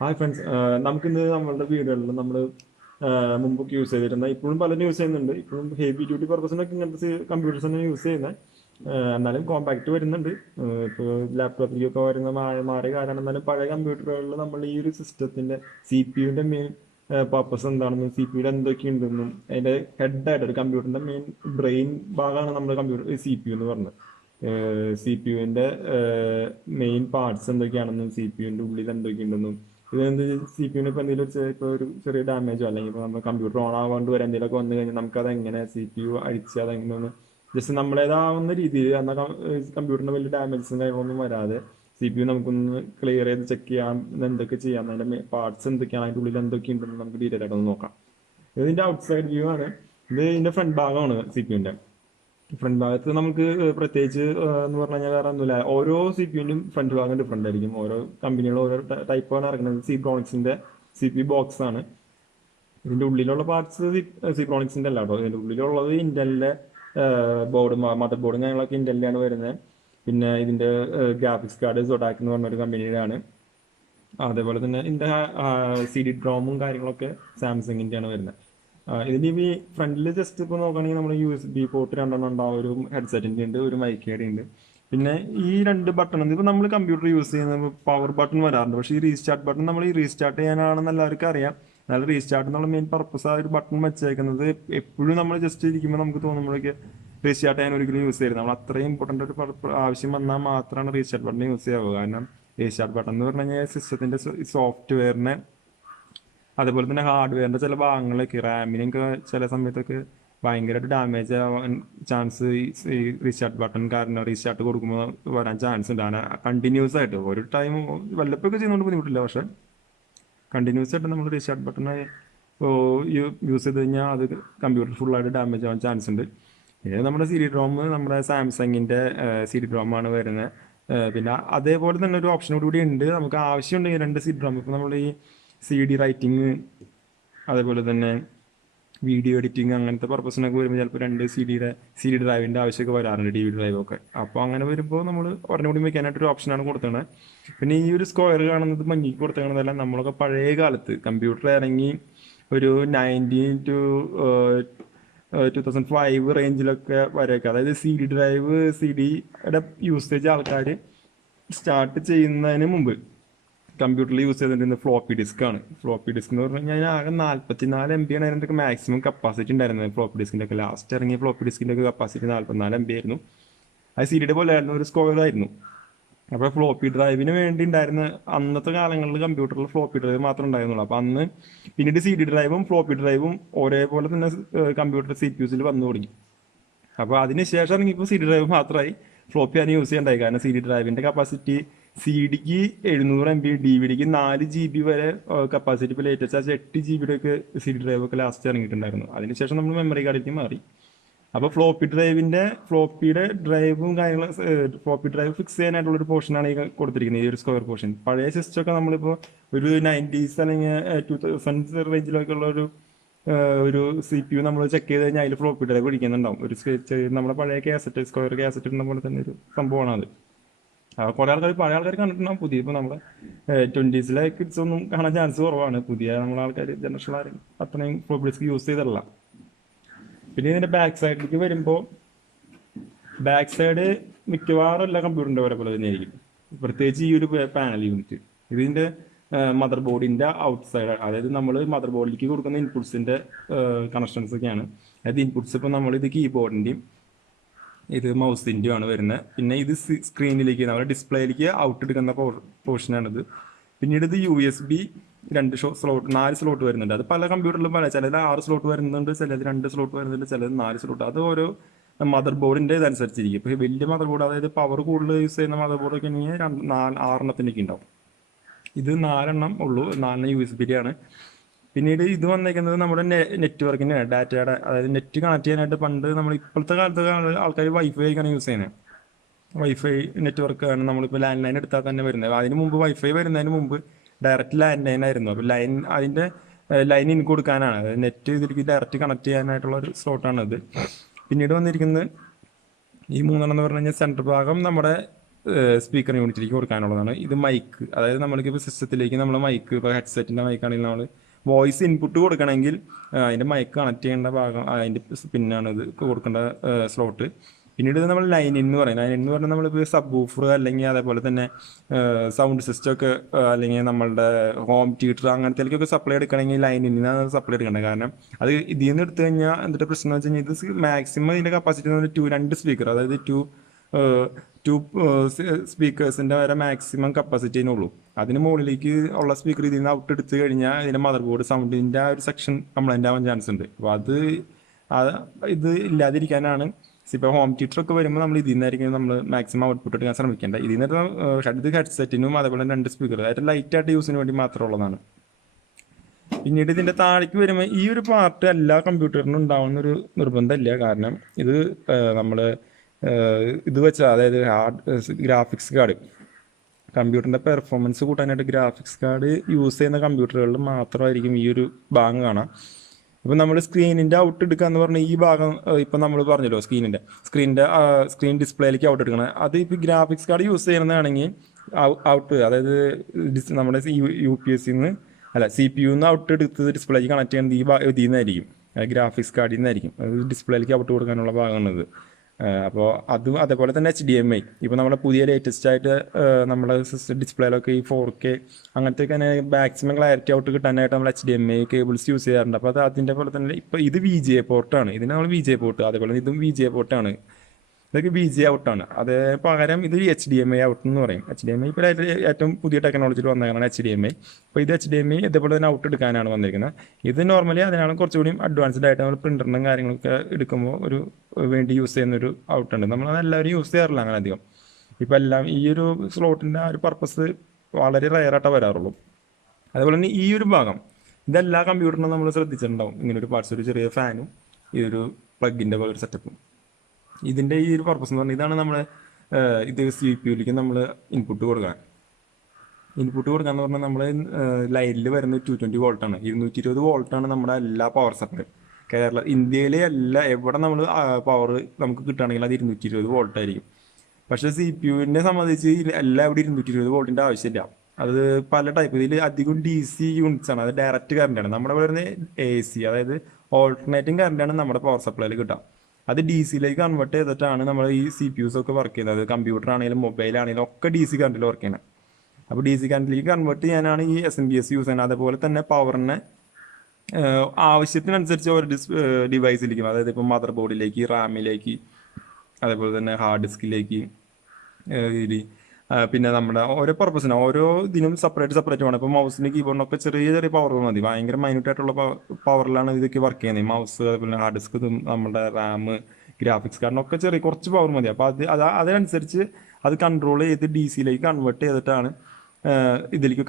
Hi friends, നമുക്കിന്ന് നമ്മളുടെ വീടുകളിൽ നമ്മൾ മുമ്പൊക്കെ യൂസ് ചെയ്തിരുന്ന ഇപ്പോഴും പലരും യൂസ് ചെയ്യുന്നുണ്ട്. ഇപ്പോഴും ഹെവി ഡ്യൂട്ടി പർപ്പസിനൊക്കെ ഇങ്ങനത്തെ കമ്പ്യൂട്ടേഴ്സ് തന്നെ യൂസ് ചെയ്യുന്നത്. എന്നാലും കോമ്പാക്ട് വരുന്നുണ്ട്. ഇപ്പോൾ ലാപ്ടോപ്പിലേക്കൊക്കെ വരുന്ന മാറിയ കാരണം എന്നാലും പഴയ കമ്പ്യൂട്ടറുകളിൽ നമ്മൾ ഈ ഒരു സിസ്റ്റത്തിന്റെ CPU മെയിൻ പർപ്പസ് എന്താണെന്നും CPU എന്തൊക്കെയുണ്ടെന്നും അതിന്റെ ഹെഡായിട്ട് ഒരു കമ്പ്യൂട്ടറിന്റെ മെയിൻ ബ്രെയിൻ ഭാഗമാണ് നമ്മുടെ കമ്പ്യൂട്ടർ CPU എന്ന് പറഞ്ഞത്. CPU മെയിൻ പാർട്സ് എന്തൊക്കെയാണെന്നും CPU ഉള്ളിൽ എന്തൊക്കെയുണ്ടെന്നും ഇതെന്ത് CPU ഇപ്പൊ എന്തെങ്കിലും ഇപ്പൊ ഒരു ചെറിയ ഡാമേജോ അല്ലെങ്കിൽ ഇപ്പൊ നമ്മുടെ കമ്പ്യൂട്ടർ ഓൺ ആവാണ്ട് വരെ എന്തെങ്കിലുമൊക്കെ വന്നു കഴിഞ്ഞാൽ നമുക്ക് അത് എങ്ങനെ CPU അടിച്ച് അതെങ്ങനെ ഒന്ന് ജസ്റ്റ് നമ്മളേതാവുന്ന രീതിയിൽ എന്നാൽ കമ്പ്യൂട്ടറിന് വലിയ ഡാമേജസും കാര്യങ്ങളൊന്നും വരാതെ CPU നമുക്കൊന്ന് ക്ലിയർ ചെയ്ത് ചെക്ക് ചെയ്യാം, എന്തൊക്കെ ചെയ്യാം, അതിന്റെ പാർട്സ് എന്തൊക്കെയാണ്, അതിന്റെ ഉള്ളിൽ എന്തൊക്കെയുണ്ടെന്ന് നമുക്ക് ഡീറ്റെയിൽ ആയിട്ട് ഒന്ന് നോക്കാം. ഇതിന്റെ ഔട്ട്സൈഡ് വ്യൂ ആണ്. ഇത് ഇതിന്റെ ഫ്രണ്ട് ഭാഗമാണ് CPU. ഫ്രണ്ട് ഭാഗത്ത് നമുക്ക് പ്രത്യേകിച്ച് എന്ന് പറഞ്ഞു കഴിഞ്ഞാൽ വേറെ ഒന്നുമില്ല. ഓരോ CPU ഫ്രണ്ട് ഭാഗം ഡിഫറെന്റ് ആയിരിക്കും. ഓരോ കമ്പനികളും ഓരോ ടൈപ്പാണ് ഇറങ്ങുന്നത്. സീബ്രോണിക്സിന്റെ CPU ബോക്സ് ആണ്. ഇതിന്റെ ഉള്ളിലുള്ള പാർട്സ് സീബ്രോണിക്സിന്റെ അല്ല കേട്ടോ. ഇതിന്റെ ഉള്ളിലുള്ളത് ഇന്റലിന്റെ ബോർഡ്, മദർ ബോർഡും കാര്യങ്ങളൊക്കെ ഇന്റലിലാണ് വരുന്നത്. പിന്നെ ഇതിന്റെ ഗ്രാഫിക്സ് കാർഡ് സൊഡാക് എന്ന് പറഞ്ഞൊരു കമ്പനിയുടെയാണ്. അതേപോലെ തന്നെ ഇതിന്റെ CD-ROM കാര്യങ്ങളൊക്കെ സാംസങ്ങിന്റെ ആണ് വരുന്നത്. ഇതിന്റെ ഈ ഫ്രണ്ടിൽ ജസ്റ്റ് ഇപ്പൊ നോക്കുകയാണെങ്കിൽ നമ്മുടെ USB പോർട്ട് രണ്ടെണ്ണം ഉണ്ടാവും. ഒരു ഹെഡ്സെറ്റിന്റെ ഉണ്ട്, ഒരു മൈക്കയുടെ ഉണ്ട്. പിന്നെ ഈ രണ്ട് ബട്ടൺ ഇപ്പൊ നമ്മൾ കമ്പ്യൂട്ടർ യൂസ് ചെയ്യുന്ന പവർ ബട്ടൺ വരാറുണ്ട്. പക്ഷേ ഈ റീസ്റ്റാർട്ട് ബട്ടൺ നമ്മൾ ഈ റീസ്റ്റാർട്ട് ചെയ്യാനാണെന്ന് എല്ലാവർക്കും അറിയാം. എന്നാൽ റീസ്റ്റാർട്ട് എന്നുള്ള മെയിൻ പർപ്പസ് ആ ഒരു ബട്ടൺ വെച്ചേക്കുന്നത് എപ്പോഴും നമ്മൾ ജസ്റ്റ് ഇരിക്കുമ്പോൾ നമുക്ക് തോന്നുമ്പോഴേക്ക് റീസ്റ്റാർട്ട് ചെയ്യാൻ ഒരിക്കലും യൂസ് ചെയ്യരുത്. നമ്മൾ അത്രയും ഇമ്പോർട്ടൻ്റ് ഒരു ആവശ്യം വന്നാൽ മാത്രമാണ് റീസ്റ്റാർട്ട് ബട്ടൺ യൂസ് ചെയ്യാവുക. കാരണം റീസ്റ്റാർട്ട് ബട്ടൺ എന്ന് പറഞ്ഞു കഴിഞ്ഞാൽ സിസ്റ്റത്തിന്റെ സോഫ്റ്റ്വെയറിനെ അതുപോലെ തന്നെ ഹാർഡ്വെയറിന്റെ ചില ഭാഗങ്ങളൊക്കെ റാമിനൊക്കെ ചില സമയത്തൊക്കെ ഭയങ്കരമായിട്ട് ഡാമേജ് ആവാൻ ചാൻസ് ഈ റീസ്റ്റാർട്ട് ബട്ടൺ കാരണം റീസ്റ്റാർട്ട് കൊടുക്കുമ്പോൾ വരാൻ ചാൻസ് ഉണ്ട്. അങ്ങനെ കണ്ടിന്യൂസ് ആയിട്ട് ഒരു ടൈം വല്ലപ്പോഴൊക്കെ ചെയ്യുന്നതുകൊണ്ട് ബുദ്ധിമുട്ടില്ല. പക്ഷെ കണ്ടിന്യൂസ് ആയിട്ട് നമ്മൾ റീസ്റ്റാർട്ട് ബട്ടൺ യൂസ് ചെയ്ത് കഴിഞ്ഞാൽ അത് കമ്പ്യൂട്ടർ ഫുള്ളായിട്ട് ഡാമേജ് ആവാൻ ചാൻസ് ഉണ്ട്. പിന്നെ നമ്മുടെ CD-ROM നമ്മുടെ സാംസങ്ങിന്റെ CD-ROM ആണ് വരുന്നത്. പിന്നെ അതേപോലെ തന്നെ ഒരു ഓപ്ഷൻ കൂടി ഉണ്ട്. നമുക്ക് ആവശ്യമുണ്ടെങ്കിൽ രണ്ട് CD-ROM ഇപ്പൊ നമ്മൾ ഈ CD റൈറ്റിംഗ് അതേപോലെ തന്നെ വീഡിയോ എഡിറ്റിംഗ് അങ്ങനത്തെ പർപ്പസിനൊക്കെ വരുമ്പോൾ ചിലപ്പോൾ രണ്ട് CD ഡ്രൈവിന്റെ ആവശ്യമൊക്കെ വരാറുണ്ട്, DVD ഡ്രൈവൊക്കെ. അപ്പോൾ അങ്ങനെ വരുമ്പോൾ നമ്മൾ ഒരെണ്ണം കൂടി വെക്കാനായിട്ട് ഒരു ഓപ്ഷനാണ് കൊടുത്തത്. പിന്നെ ഈ ഒരു സ്ക്വയർ കാണുന്നത് ഭംഗിക്ക് കൊടുത്തതെല്ലാം നമ്മളൊക്കെ പഴയ കാലത്ത് കമ്പ്യൂട്ടർ ഇറങ്ങി ഒരു 2005 റേഞ്ചിലൊക്കെ വരെയൊക്കെ, അതായത് CD യുടെ യൂസേജ് ആൾക്കാർ സ്റ്റാർട്ട് ചെയ്യുന്നതിന് മുമ്പ് കമ്പ്യൂട്ടറിൽ യൂസ് ചെയ്തിരുന്ന ഫ്ലോപ്പി ഡിസ്ക് ആണ്. ഫ്ലോപ്പി ഡിസ്ക് എന്ന് പറഞ്ഞു കഴിഞ്ഞാൽ ആകെ 44 MB ആണ് അതിൻ്റെ മാക്സിമം കപ്പാസിറ്റി ഉണ്ടായിരുന്നത്. ഫ്ലോപ്പി ഡിസ്കിന്റെ ഒക്കെ ലാസ്റ്റ് ഇറങ്ങിയ ഫ്ലോപ്പി ഡിസ്കിന്റെ ഒക്കെ കപ്പാസിറ്റി 44 MB ആയിരുന്നു. അത് CD പോലെ ആയിരുന്നു, ഒരു സ്ക്വയർ ആയിരുന്നു. അപ്പൊ ഫ്ലോപ്പി ഡ്രൈവിന് വേണ്ടി ഉണ്ടായിരുന്ന അന്നത്തെ കാലങ്ങളിൽ കമ്പ്യൂട്ടറിൽ ഫ്ലോപ്പി ഡ്രൈവ് മാത്രമേ ഉണ്ടായിരുന്നുള്ളൂ. അപ്പൊ അന്ന് പിന്നീട് CD ഡ്രൈവും ഫ്ലോപ്പി ഡ്രൈവും ഒരേപോലെ തന്നെ കമ്പ്യൂട്ടർ CPUസിൽ വന്നു തുടങ്ങി. അപ്പൊ അതിനുശേഷം ഇറങ്ങിയപ്പോൾ CD ഡ്രൈവ് മാത്രമായി, ഫ്ലോപ്പി ആണ് യൂസ് ചെയ്യണ്ടായി. കാരണം CD ഡ്രൈവിന്റെ കപ്പാസിറ്റി CD-ക്ക് 700 MB, DVD-ക്ക് 4 GB വരെ കപ്പാസിറ്റി. ഇപ്പോൾ ലേറ്റസ്റ്റ് ആച്ച 8 GB ഒക്കെ CD ഡ്രൈവ് ഒക്കെ ലാസ്റ്റ് ഇറങ്ങിയിട്ടുണ്ടായിരുന്നു. അതിനുശേഷം നമ്മൾ മെമ്മറി കാർഡിലേക്ക് മാറി. അപ്പൊ ഫ്ലോപ്പിയുടെ ഡ്രൈവും കാര്യങ്ങളും ഫ്ലോപ്പി ഡ്രൈവ് ഫിക്സ് ചെയ്യാനായിട്ടുള്ള ഒരു പോർഷനാണ് ഈ കൊടുത്തിരിക്കുന്നത്, ഈ ഒരു സ്ക്വയർ പോർഷൻ. പഴയ സിസ്റ്റം ഒക്കെ നമ്മളിപ്പോൾ ഒരു 90s അല്ലെങ്കിൽ 2000 റേഞ്ചിലൊക്കെ ഉള്ള ഒരു CPU നമ്മൾ ചെക്ക് ചെയ്ത് കഴിഞ്ഞാൽ അതിൽ ഫ്ലോപ്പി ഡ്രൈവ് പിടിക്കുന്നുണ്ടാവും. ഒരു നമ്മുടെ പഴയ കാസറ്റ്, സ്ക്വയർ കാസറ്റ് ഇടുന്ന പോലെ തന്നെ ഒരു സംഭവമാണ് അത്. കുറെ ആൾക്കാർ പഴയ ആൾക്കാർ കണ്ടിട്ടുണ്ടാവും. പുതിയ ഇപ്പൊ നമ്മുടെ 20s കിഡ്സ് ഒന്നും കാണാൻ ചാൻസ് കുറവാണ്. പുതിയ നമ്മളെ ആൾക്കാർ ജനറേഷൻ ആരും അത്രയും ഫ്ലോപ്പി ഡിസ്ക് യൂസ് ചെയ്തിട്ടില്ല. പിന്നെ ഇതിന്റെ ബാക്ക് സൈഡിലേക്ക് വരുമ്പോൾ ബാക്ക് സൈഡ് മിക്കവാറും എല്ലാ കമ്പ്യൂട്ടറിന്റെ പോലെ തന്നെയായിരിക്കും. പ്രത്യേകിച്ച് ഈ ഒരു പാനൽ യൂണിറ്റ് ഇതിന്റെ മദർ ബോർഡിന്റെ ഔട്ട് സൈഡ്, അതായത് നമ്മൾ മദർ ബോർഡിലേക്ക് കൊടുക്കുന്ന ഇൻപുട്സിന്റെ കണക്ഷൻസ് ഒക്കെയാണ്. അതായത് ഇൻപുട്സ് ഇപ്പൊ നമ്മൾ ഇത് കീബോർഡിന്റെയും ഇത് മൗസിന്റെയും ആണ് വരുന്നത്. പിന്നെ ഇത് സ്ക്രീനിലേക്ക് നമ്മുടെ ഡിസ്പ്ലേയിലേക്ക് ഔട്ട് എടുക്കുന്ന പോർഷനാണിത്. പിന്നീട് ഇത് USB 4 സ്ലോട്ട് വരുന്നുണ്ട്. അത് പല കമ്പ്യൂട്ടറിലും ചിലത് 6 സ്ലോട്ട് വരുന്നുണ്ട്, ചിലത് 2 സ്ലോട്ട് വരുന്നുണ്ട്, ചിലത് 4 സ്ലോട്ട്. അത് ഓരോ മദർ ബോർഡിന്റെ ഇതനുസരിച്ചിരിക്കും. ഇപ്പൊ വലിയ മദർ ബോർഡ്, അതായത് പവർ കൂടുതൽ യൂസ് ചെയ്യുന്ന മദർ ബോർഡ് ഒക്കെ ആണെങ്കിൽ 6 ഉണ്ടാവും. ഇത് 4 ഉള്ളൂ, 4 USB ആണ്. പിന്നീട് ഇത് വന്നേക്കുന്നത് നമ്മുടെ നെറ്റ്വർക്കിന്റെ ഡാറ്റയുടെ, അതായത് നെറ്റ് കണക്ട് ചെയ്യാനായിട്ട് പണ്ട് നമ്മൾ ഇപ്പോഴത്തെ കാലത്ത് ആൾക്കാർ വൈഫൈ ആയിക്കാണ് യൂസ് ചെയ്യുന്നത്. വൈഫൈ നെറ്റ്വർക്ക് ആണ് നമ്മളിപ്പോൾ ലാൻഡ് ലൈൻ എടുത്താൽ തന്നെ വരുന്നത്. അതിന് മുമ്പ് വൈഫൈ വരുന്നതിന് മുമ്പ് ഡയറക്റ്റ് ലാൻഡ് ലൈൻ ആയിരുന്നു. അപ്പോൾ അതിന്റെ ലൈൻ ഇൻ കൊടുക്കാനാണ്, അതായത് നെറ്റ് ഇതിലേക്ക് ഡയറക്റ്റ് കണക്ട് ചെയ്യാനായിട്ടുള്ള ഒരു സ്ലോട്ടാണ് ഇത്. പിന്നീട് വന്നിരിക്കുന്നത് ഈ 3 എന്ന് പറഞ്ഞു കഴിഞ്ഞാൽ സെൻട്രൽ ഭാഗം നമ്മുടെ സ്പീക്കർ യൂണിറ്റിലേക്ക് കൊടുക്കാനുള്ളതാണ്. ഇത് മൈക്ക്, അതായത് നമ്മൾക്കിപ്പോൾ സിസ്റ്റത്തിലേക്ക് നമ്മൾ മൈക്ക്, ഇപ്പോൾ ഹെഡ്സെറ്റിൻ്റെ മൈക്കാണെങ്കിൽ നമ്മൾ വോയിസ് ഇൻപുട്ട് കൊടുക്കണമെങ്കിൽ അതിൻ്റെ മൈക്ക് കണക്ട് ചെയ്യേണ്ട ഭാഗം അതിൻ്റെ പിന്നാണ് ഇത് കൊടുക്കേണ്ട സ്ലോട്ട്. പിന്നീട് ഇത് നമ്മൾ ലൈൻ എന്ന് പറയും. ലൈൻ എന്ന് പറഞ്ഞാൽ നമ്മളിപ്പോൾ സബ് വൂഫർ അല്ലെങ്കിൽ അതേപോലെ തന്നെ സൗണ്ട് സിസ്റ്റം ഒക്കെ അല്ലെങ്കിൽ നമ്മളുടെ ഹോം തിയേറ്റർ അങ്ങനത്തേക്കൊക്കെ സപ്ലൈ എടുക്കണമെങ്കിൽ ലൈനിൽ നിന്നാണ് സപ്ലൈ എടുക്കേണ്ടത്. കാരണം അത് ഇതിൽ നിന്ന് എടുത്തു കഴിഞ്ഞാൽ എന്തിട്ട് പ്രശ്നം എന്ന് വെച്ച് കഴിഞ്ഞാൽ ഇത് മാക്സിമം ഇതിൻ്റെ കപ്പാസിറ്റി എന്ന് പറഞ്ഞാൽ 2 സ്പീക്കർ, അതായത് ടു സ്പീക്കേഴ്സിൻ്റെ വരെ മാക്സിമം കപ്പാസിറ്റി അതിനുള്ളൂ. അതിന് മുകളിലേക്ക് ഉള്ള സ്പീക്കർ ഇതിൽ നിന്ന് ഔട്ട് എടുത്തു കഴിഞ്ഞാൽ ഇതിൻ്റെ മദർ ബോർഡ് സൗണ്ടിൻ്റെ ആ ഒരു സെക്ഷൻ കംപ്ലൈൻ്റ് ആവാൻ ചാൻസ് ഉണ്ട്. അപ്പോൾ ഇത് ഇല്ലാതിരിക്കാനാണ് ഇപ്പോൾ ഹോം തിയേറ്റർ ഒക്കെ വരുമ്പോൾ നമ്മൾ ഇതിൽ നിന്നായിരിക്കും നമ്മൾ മാക്സിമം ഔട്ട്പുട്ട് എടുക്കാൻ ശ്രമിക്കേണ്ടത്. ഇതിൽ നിന്ന് ഹെഡ്സെറ്റിനും അതേപോലെ 2 സ്പീക്കർ ഏറ്റവും ലൈറ്റായിട്ട് യൂസിന് വേണ്ടി മാത്രമുള്ളതാണ്. പിന്നീട് ഇതിൻ്റെ താഴേക്ക് വരുമ്പോൾ ഈ ഒരു പാർട്ട് എല്ലാ കമ്പ്യൂട്ടറിനും ഉണ്ടാവുന്നൊരു നിർബന്ധമില്ല. കാരണം ഇത് നമ്മൾ ഇത് വെച്ചാൽ, അതായത് ഗ്രാഫിക്സ് കാർഡ്, കമ്പ്യൂട്ടറിൻ്റെ പെർഫോമൻസ് കൂട്ടാനായിട്ട് ഗ്രാഫിക്സ് കാർഡ് യൂസ് ചെയ്യുന്ന കമ്പ്യൂട്ടറുകളിൽ മാത്രമായിരിക്കും ഈ ഒരു ഭാഗം കാണാം. ഇപ്പം നമ്മൾ സ്ക്രീനിൻ്റെ ഔട്ട് എടുക്കുക എന്ന് പറഞ്ഞാൽ ഈ ഭാഗം ഇപ്പം നമ്മൾ പറഞ്ഞല്ലോ സ്ക്രീൻ ഡിസ്പ്ലേയിലേക്ക് ഔട്ട് എടുക്കണം. അത് ഇപ്പോൾ ഗ്രാഫിക്സ് കാർഡ് യൂസ് ചെയ്യുന്നതാണെങ്കിൽ ഔട്ട്, അതായത് നമ്മുടെ UPS-ന്ന് അല്ല CPU നിന്ന് ഔട്ട് എടുത്ത് ഡിസ്പ്ലേക്ക് കണക്ട് ചെയ്യുന്നത് ഇതിൽ നിന്നായിരിക്കും, ഗ്രാഫിക്സ് കാർഡിൽ നിന്നായിരിക്കും. അത് ഡിസ്പ്ലേയിലേക്ക് ഔട്ട് കൊടുക്കാനുള്ള ഭാഗമാണിത്. അപ്പോൾ അതും അതേപോലെ തന്നെ HDMI, ഇപ്പോൾ നമ്മുടെ പുതിയ ലേറ്റസ്റ്റ് ആയിട്ട് നമ്മുടെ ഡിസ്പ്ലേയിലൊക്കെ ഈ 4K അങ്ങനത്തെയൊക്കെ മാക്സിമം ക്ലാരിറ്റി ഔട്ട് കിട്ടാനായിട്ട് നമ്മൾ HDMI കേബിൾസ് യൂസ് ചെയ്യാറുണ്ട്. അപ്പോൾ അത് അതിൻ്റെ പോലെ തന്നെ ഇപ്പോൾ ഇത് VGA പോർട്ടാണ്, ഇതിന് നമ്മൾ VGA പോർട്ട്, അതേപോലെ ഇതും VGA പോർട്ടാണ്, ഇതൊക്കെ VGA ഔട്ടാണ്. അതേ പകരം ഇത് HDMI ഔട്ട് എന്ന് പറയും. HDMI ഇപ്പോൾ ഏറ്റവും പുതിയ ടെക്നോളജിയിൽ വന്നതാണ് HDMI. അപ്പോൾ ഇത് HDMI ഇതേപോലെ തന്നെ ഔട്ട് എടുക്കാനാണ് വന്നിരിക്കുന്നത്. ഇത് നോർമലി അതിനാണ് കുറച്ചുകൂടി അഡ്വാൻസ്ഡ് ആയിട്ട് നമ്മൾ പ്രിൻ്ററിനും കാര്യങ്ങളൊക്കെ എടുക്കുമ്പോൾ വേണ്ടി യൂസ് ചെയ്യുന്നൊരു ഔട്ടുണ്ട്. നമ്മളതെല്ലാവരും യൂസ് ചെയ്യാറില്ല അങ്ങനെ അധികം. ഇപ്പോൾ എല്ലാം ഈ ഒരു സ്ലോട്ടിൻ്റെ ആ ഒരു പർപ്പസ് വളരെ റയറായിട്ടേ വരാറുള്ളൂ. അതേപോലെ തന്നെ ഈ ഒരു ഭാഗം ഇതെല്ലാ കമ്പ്യൂട്ടറിനും നമ്മൾ ശ്രദ്ധിച്ചിട്ടുണ്ടാവും. ഇങ്ങനൊരു പാർട്സ്, ഒരു ചെറിയ ഫാനും ഈ ഒരു പ്ലഗിൻ്റെ പോലെ ഒരു സെറ്റപ്പും. ഇതിൻ്റെ ഈ ഒരു പർപ്പസ് എന്ന് പറഞ്ഞാൽ ഇതാണ് നമ്മൾ ഇത് CPU-ലേക്ക് നമ്മൾ ഇൻപുട്ട് കൊടുക്കാൻ പറഞ്ഞാൽ നമ്മൾ ലൈനിൽ വരുന്ന 220 വോൾട്ടാണ്, 220 വോൾട്ടാണ് നമ്മുടെ എല്ലാ പവർ സപ്ലൈ. ഇന്ത്യയിലെ എവിടെ നമ്മൾ പവർ നമുക്ക് കിട്ടുകയാണെങ്കിൽ അത് 220 വോൾട്ടായിരിക്കും. പക്ഷേ CPU-നെ സംബന്ധിച്ച് ഇവിടെ 220 വോൾട്ടിൻ്റെ ആവശ്യമില്ല. അത് പല ടൈപ്പ്, ഇതിൽ അധികം DC യൂണിറ്റ്സ് ആണ്, അത് ഡയറക്റ്റ് കറണ്ടാണ്. നമ്മുടെ വരുന്ന AC, അതായത് ഓൾട്ടർനേറ്റിംഗ് കറണ്ടാണ് നമ്മുടെ പവർ സപ്ലൈയിൽ കിട്ടുക. അത് DC-ലേക്ക് കൺവേർട്ട് ചെയ്തിട്ടാണ് നമ്മൾ ഈ CPUs ഒക്കെ വർക്ക് ചെയ്യുന്നത്. കമ്പ്യൂട്ടർ ആണെങ്കിലും മൊബൈൽ ആണെങ്കിലും ഒക്കെ DC കറണ്ടിൽ വർക്ക് ചെയ്യണം. അപ്പോൾ DC കറണ്ടിലേക്ക് കൺവേർട്ട് ചെയ്യാനാണ് ഈ SMPS യൂസ് ചെയ്യുന്നത്. അതേപോലെ തന്നെ പവറിനെ ആവശ്യത്തിനനുസരിച്ച് ഒരു ഡിവൈസിലേക്കും, അതായത് ഇപ്പോൾ മദർ ബോർഡിലേക്ക്, റാമിലേക്ക്, അതേപോലെ തന്നെ ഹാർഡ് ഡിസ്കിലേക്ക്, പിന്നെ നമ്മുടെ ഓരോ പർപ്പസിന് ഓരോ ഇതിനും സെപ്പറേറ്റ് വേണം. ഇപ്പോൾ മൗസിന് കീബോർഡിനൊക്കെ ചെറിയ പവറുകൾ മതി, ഭയങ്കര മൈന്യൂട്ടായിട്ടുള്ള പവറിലാണ് ഇതൊക്കെ വർക്ക് ചെയ്യുന്നത്. മൗസ്, അതേപോലെ ഹാർഡ് ഡിസ്ക്, നമ്മുടെ റാം, ഗ്രാഫിക്സ് കാർഡിനൊക്കെ കുറച്ച് പവർ മതി. അപ്പോൾ അതിനനുസരിച്ച് അത് കൺട്രോൾ ചെയ്ത് DC-ലേക്ക് കൺവേർട്ട് ചെയ്തിട്ടാണ് ഇതിലേക്ക്